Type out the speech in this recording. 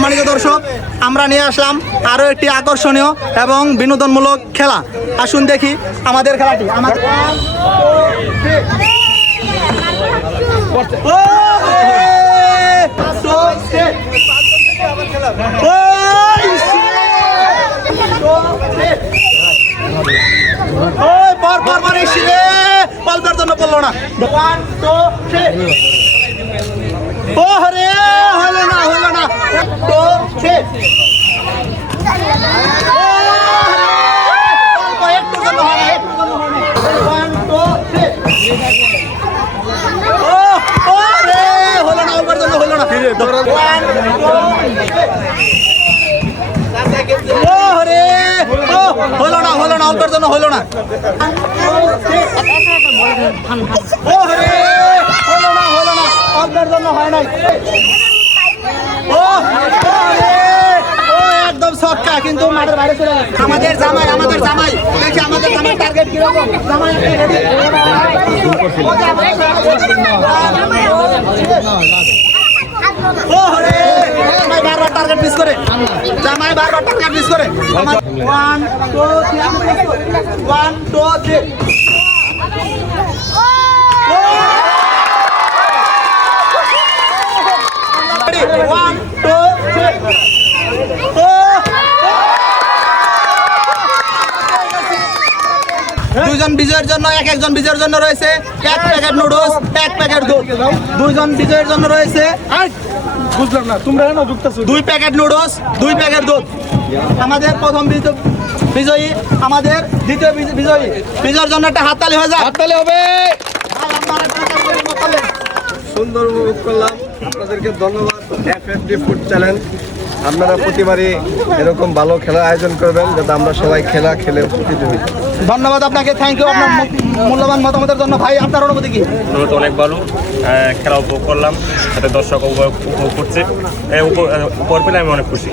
সম্মানিত দর্শক, আমরা নিয়ে আসলাম আরও একটি আকর্ষণীয় এবং বিনোদনমূলক খেলা। আসুন দেখি আমাদের খেলাটি। আমাদের বলবার জন্য বললো না। ও হরে, হলো না, হলো না। একটু জন্য হয় না, একটু জন্য হয় না। 1 2 3 ও রে, হলো না, বলবার জন্য হলো না। 1 2 ও হরে, ও হলো না, হলো না, বলবার জন্য হলো না। ও হরে, হলো না, হলো না, বলবার জন্য হয় নাই। ও হরে, ও একদম ছক্কা, কিন্তু মাঠের বাইরে চলে গেছে। আমাদের জামাই দেখি আমাদের জামাই টার্গেট কিরকম। জামাই ও হরে, জামাই বারবার টার্গেট মিস করে। 1 2 3 1 2 3 1 2 3 দুইজন বিজয়ের জন্য একজন বিজয়ের জন্য রয়েছে 1 প্যাকেট নুডলস, 1 প্যাকেট দুধ। দুইজন বিজয়ের জন্য রয়েছে, বুঝলাম না, তোমরা কেন ঢুকতেছো? 2 প্যাকেট নুডলস, 2 প্যাকেট দুধ। আমাদের প্রথম বিজয়ী, আমাদের দ্বিতীয় বিজয়ী। বিজয়ের জন্য একটা হাততালি হয়ে যায়। হাততালি হবে। সুন্দর উপভোগ করলাম। আপনাদেরকে ধন্যবাদ। FFD ফুড চ্যানেল, আপনারা প্রতিবারই এরকম ভালো খেলার আয়োজন করবেন যাতে আমরা সবাই খেলা খেলে উপকৃত হই। ধন্যবাদ আপনাকে, থ্যাংক ইউ আপনার মূল্যবান মতামতের জন্য। ভাই, আপনার অনুভূতি কি? অনুভূতি অনেক ভালো, খেলা উপভোগ করলাম, সাথে দর্শক উপভোগ করছে, উপহার পেলে আমি অনেক খুশি।